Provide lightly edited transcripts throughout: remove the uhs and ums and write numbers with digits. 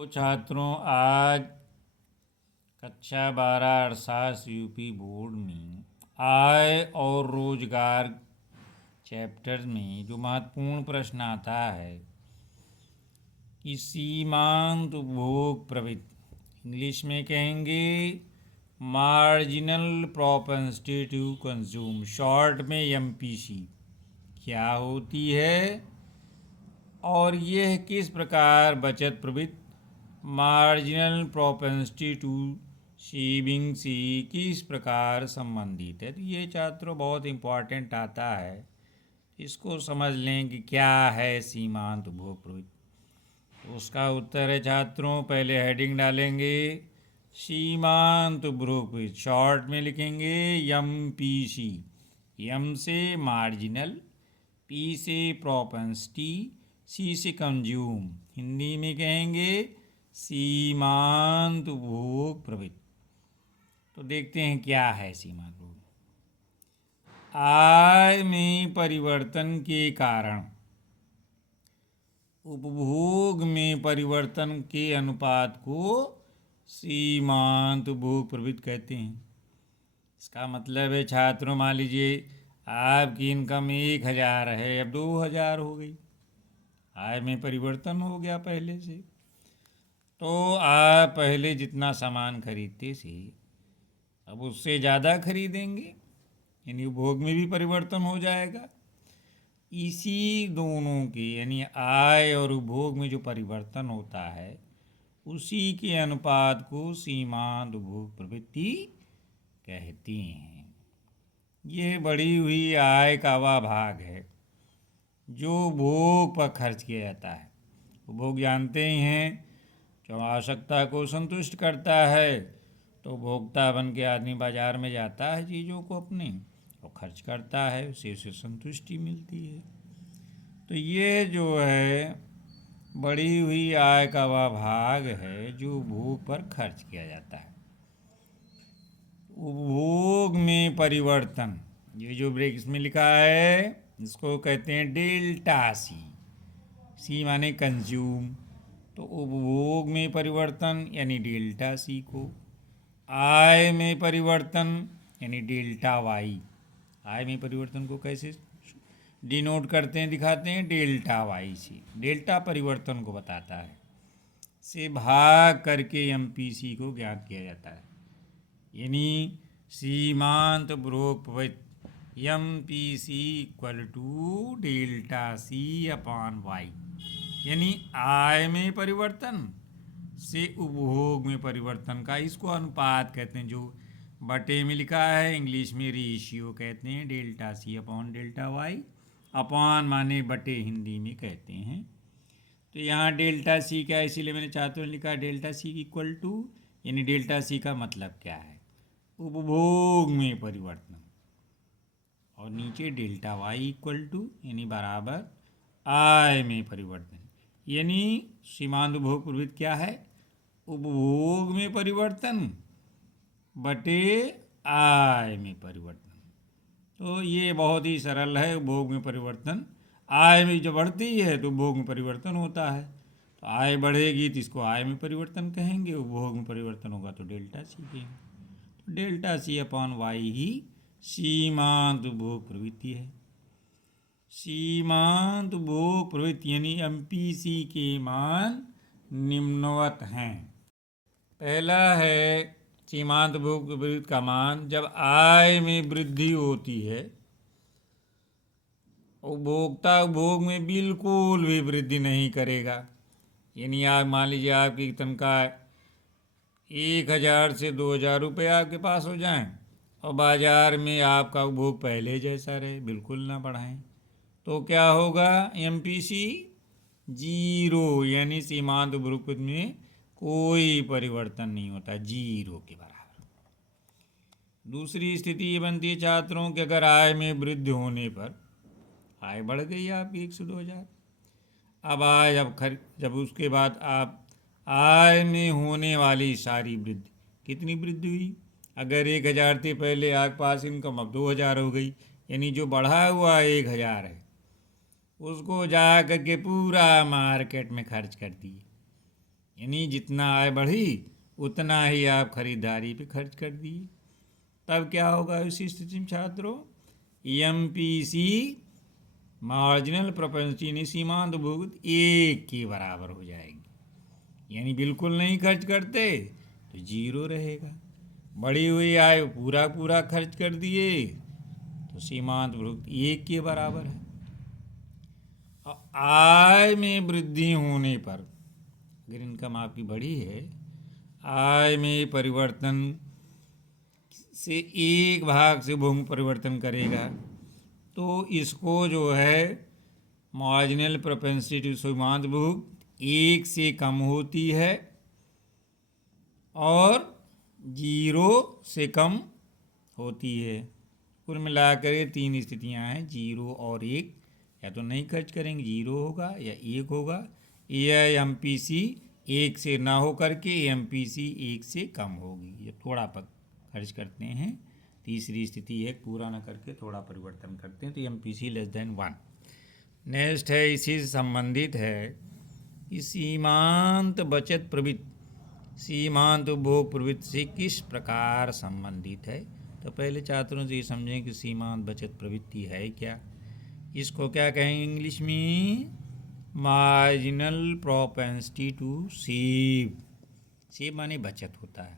तो छात्रों, आज कक्षा 12 अर्थशास्त्र यूपी बोर्ड में आय और रोजगार चैप्टर में जो महत्वपूर्ण प्रश्न आता है कि सीमांत उपभोग प्रवृत्ति, इंग्लिश में कहेंगे marginal propensity to consume, short में एमपीसी, क्या होती है और यह किस प्रकार बचत प्रवृत्ति मार्जिनल प्रोपेंसिटी टू सेविंग से किस प्रकार संबंधित है। तो ये छात्रों बहुत इम्पोर्टेंट आता है, इसको समझ लें कि क्या है सीमांत उपभोग प्रवृत्ति। तो उसका उत्तर है छात्रों, पहले हेडिंग डालेंगे सीमांत उपभोग प्रवृत्ति, शॉर्ट में लिखेंगे एम पी सी, एम से मार्जिनल, पी से प्रोपेंसिटी, सी से कंज्यूम, हिंदी में कहेंगे सीमांत उपभोग प्रवृत्ति। तो देखते हैं क्या है सीमांत उपभोग। आय में परिवर्तन के कारण उपभोग में परिवर्तन के अनुपात को सीमांत उपभोग प्रवृत्ति कहते हैं। इसका मतलब है छात्रों, मान लीजिए आपकी इनकम 1000 है, अब 2000 हो गई, आय में परिवर्तन हो गया पहले से। तो आप पहले जितना सामान खरीदते थे अब उससे ज़्यादा खरीदेंगे, यानी उपभोग में भी परिवर्तन हो जाएगा। इसी दोनों के यानी आय और उपभोग में जो परिवर्तन होता है उसी के अनुपात को सीमांत उपभोग प्रवृत्ति कहते हैं। यह बढ़ी हुई आय का वह भाग है जो उपभोग पर खर्च किया जाता है। उपभोग जानते ही हैं, जो आवश्यकता को संतुष्ट करता है तो उपभोक्ता बन के आदमी बाजार में जाता है चीज़ों को अपने और खर्च करता है, उसे संतुष्टि मिलती है। तो ये जो है बढ़ी हुई आय का वह भाग है जो उपभोग पर खर्च किया जाता है। उपभोग में परिवर्तन, ये जो ब्रेक्स में लिखा है इसको कहते हैं डेल्टा सी, सी माने कंज्यूम, तो उपभोग में परिवर्तन यानी डेल्टा सी को, आय में परिवर्तन यानी डेल्टा वाई, आय में परिवर्तन को कैसे डिनोट करते हैं, दिखाते हैं डेल्टा वाई से, डेल्टा परिवर्तन को बताता है, से भाग करके एमपीसी को ज्ञात किया जाता है। यानी सीमांत उपभोग प्रवृत्ति MPC equal to delta c upon y, यानी आय में परिवर्तन से उपभोग में परिवर्तन का, इसको अनुपात कहते हैं, जो बटे में लिखा है इंग्लिश में रेशियो कहते हैं, delta c upon delta y, upon माने बटे हिंदी में कहते हैं। तो यहाँ डेल्टा सी क्या है, इसीलिए मैंने छात्रों ने लिखा डेल्टा सी इक्वल टू, यानी डेल्टा सी का मतलब क्या है, उपभोग में परिवर्तन, और नीचे डेल्टा वाई इक्वल टू यानी बराबर आय में परिवर्तन। यानी सीमांत उपभोग प्रवृत्ति क्या है, उपभोग में परिवर्तन बटे आय में परिवर्तन। तो ये बहुत ही सरल है, उपभोग में परिवर्तन, आय में जो बढ़ती है तो उपभोग में परिवर्तन होता है, तो आय बढ़ेगी तो इसको आय में परिवर्तन कहेंगे, उपभोग में परिवर्तन होगा तो डेल्टा सी कहेंगे। तो डेल्टा सी अपॉन वाई ही सीमांत उपभोग प्रवृत्ति है। सीमांत उपभोग प्रवृत्ति यानी एमपीसी के मान निम्नवत हैं। पहला है सीमांत उपभोग प्रवृत्ति का मान जब आय में वृद्धि होती है, उपभोक्ता उपभोग में बिल्कुल भी वृद्धि नहीं करेगा। यानी आप मान लीजिए आपकी तनख्वाह 1000 से 2000 रुपये आपके पास हो जाएं और बाज़ार में आपका उपभोग पहले जैसा रहे, बिल्कुल ना बढ़ाएं, तो क्या होगा, एमपीसी जीरो, यानी सीमांत उपभोग प्रवृत्ति में कोई परिवर्तन नहीं होता, जीरो के बराबर। दूसरी स्थिति ये बनती है छात्रों कि अगर आय में वृद्धि होने पर, आय बढ़ गई आपकी 1 से 2000, अब आय जब उसके बाद आप आय में होने वाली सारी वृद्धि, कितनी वृद्धि हुई, अगर 1000 थे पहले आपके पास इनकम, अब 2000 हो गई, यानी जो बढ़ा हुआ 1000 है उसको जा कर के पूरा मार्केट में खर्च कर दिए, यानी जितना आय बढ़ी उतना ही आप खरीदारी पे खर्च कर दिए। तब क्या होगा इस स्थिति में छात्रों? MPC मार्जिनल प्रोपेंसिटी सीमांत भुगत 1 के बराबर हो जाएगी। यानी बिल्कुल नहीं खर्च करते तो 0 रहेगा, बढ़ी हुई आय पूरा पूरा खर्च कर दिए तो सीमांत भुगत 1 के बराबर है। आय में वृद्धि होने पर, अगर इनकम आपकी बढ़ी है, आय में परिवर्तन से 1 भाग से भूमि परिवर्तन करेगा तो इसको जो है मार्जिनल प्रोपेंसिटी सीमांत भुगत 1 से कम होती है और 0 से कम होती है। कुल मिलाकर ये 3 स्थितियां हैं, 0 और 1। या तो नहीं खर्च करेंगे 0 होगा या 1 होगा, या MPC 1 से ना हो करके MPC 1 से कम होगी, ये थोड़ा खर्च करते हैं। तीसरी स्थिति है पूरा ना करके थोड़ा परिवर्तन करते हैं तो MPC <1। नेक्स्ट है, इसी से संबंधित है कि सीमांत बचत प्रवृत्ति सीमांत उपभोग प्रवृत्ति से किस प्रकार संबंधित है। तो पहले छात्रों से ये समझें कि सीमांत बचत प्रवृत्ति है क्या। इसको क्या कहेंगे इंग्लिश में? Marginal propensity to save. Save माने बचत होता है,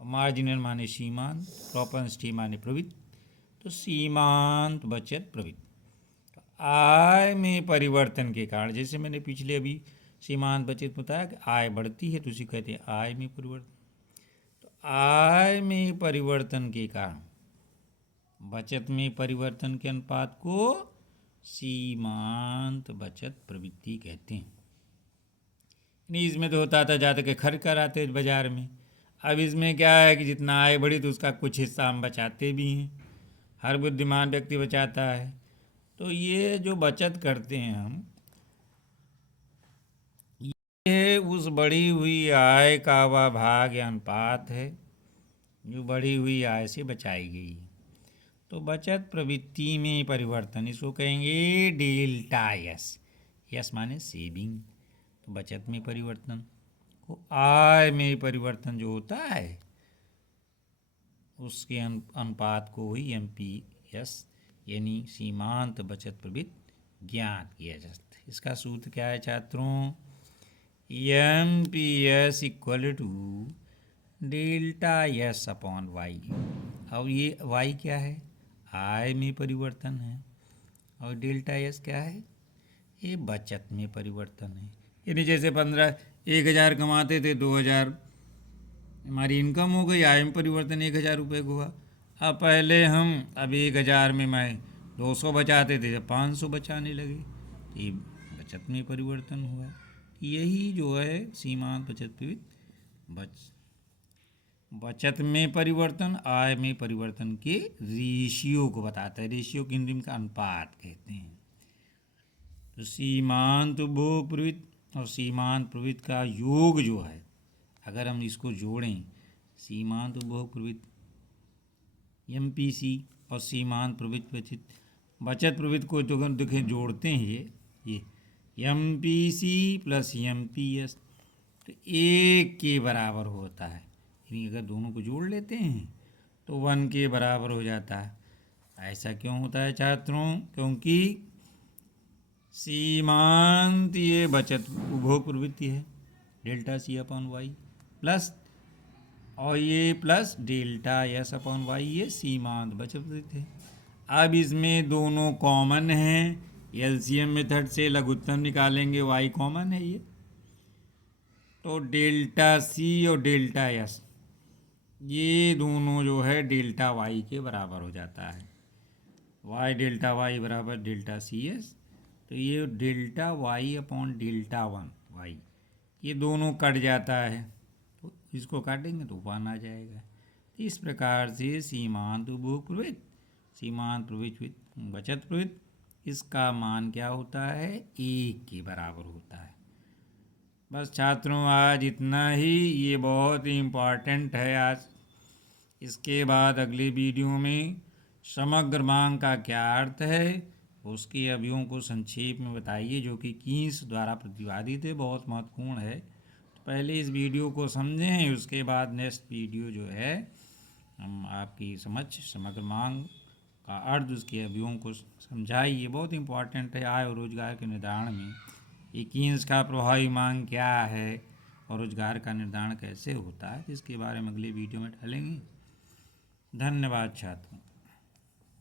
मार्जिनल माने सीमांत, प्रोपेंसिटी माने प्रवृत्ति, तो सीमांत बचत प्रवृत्ति। आय में परिवर्तन के कारण, जैसे मैंने पिछले अभी सीमांत बचत बताया कि आय बढ़ती है तो उसे कहते हैं आय में परिवर्तन। तो आय में परिवर्तन के कारण बचत में परिवर्तन के अनुपात को सीमांत बचत प्रवृत्ति कहते हैं। नहीं, इसमें तो होता था जाते के खर्च कराते बाजार में। अब इसमें क्या है कि जितना आय बढ़ी तो उसका कुछ हिस्सा हम बचाते भी हैं, हर बुद्धिमान व्यक्ति बचाता है। तो ये जो बचत करते हैं हम, ये उस बढ़ी हुई आय का वह भाग या अनुपात है जो बढ़ी हुई आय से बचाई गई। तो बचत प्रवृत्ति में परिवर्तन, इसको कहेंगे डेल्टा एस। यस माने सेविंग, तो बचत में परिवर्तन को आय में परिवर्तन जो होता है उसके अनुपात को ही MPS यानी सीमांत बचत प्रवृत्ति ज्ञात किया जाता है। इसका सूत्र क्या है छात्रों? MPS equal to delta s upon y. अब ये वाई क्या है? आय में परिवर्तन है, और डेल्टा एस क्या है? ये बचत में परिवर्तन है। यानी जैसे 1,000 कमाते थे, 2,000 हमारी इनकम हो गई, आय में परिवर्तन 1,000 रुपये हुआ। अब पहले हम अब 1,000 में मैं 200 बचाते थे, जब 500 बचाने लगे, ये बचत में परिवर्तन हुआ। यही जो है सीमांत बचत प्रवृत्ति बचत में परिवर्तन, आय में परिवर्तन के रेशियो को बताता है। रेशियो की हिंदी में का अनुपात कहते हैं। तो सीमांत उपभोग प्रवृत्ति और सीमांत प्रवृत्ति का योग जो है, अगर हम इसको जोड़ें, सीमांत उपभोग प्रवृत्ति MPC और सीमांत प्रवृत्ति बचत प्रवृत्ति को जो देखें जोड़ते हैं, ये MPC प्लस MPS तो 1 के बराबर होता है। यानी अगर दोनों को जोड़ लेते हैं तो 1 के बराबर हो जाता है। ऐसा क्यों होता है छात्रों? क्योंकि सीमांत ये बचत उपभोग प्रवृत्ति है, delta C upon y plus, और ये plus delta S upon y, ये सीमांत बचत प्रवृत्ति है। अब इसमें दोनों कॉमन हैं, LCM मेथड से लघुत्तम निकालेंगे, y कॉमन है ये, तो डेल्टा C और डेल्टा S ये दोनों जो है डेल्टा y के बराबर हो जाता है। y डेल्टा y बराबर डेल्टा CS, तो ये delta y upon delta 1 y ये दोनों कट जाता है, तो इसको काटेंगे तो 1 आ जाएगा। इस प्रकार से सीमांत उपभोग प्रवृत्ति, सीमांत प्रवृत्ति बचत प्रवृत्ति, इसका मान क्या होता है? 1 के बराबर होता है। बस छात्रों आज इतना ही, ये बहुत ही इम्पॉर्टेंट है आज। इसके बाद अगले वीडियो में समग्र मांग का क्या अर्थ है, उसके अवयवों को संक्षेप में बताइए, जो कि कीन्स द्वारा प्रतिपादित है, बहुत महत्वपूर्ण है। पहले इस वीडियो को समझें, उसके बाद नेक्स्ट वीडियो जो है हम आपकी समग्र मांग का अर्थ, उसके अवयवों को समझाइए। बहुत इंपॉर्टेंट है आय और रोजगार के निर्धारण में एकींश का प्रभावी मांग क्या है और रोजगार का निर्धारण कैसे होता है, इसके बारे में अगले वीडियो में डालेंगे। धन्यवाद छात्रों।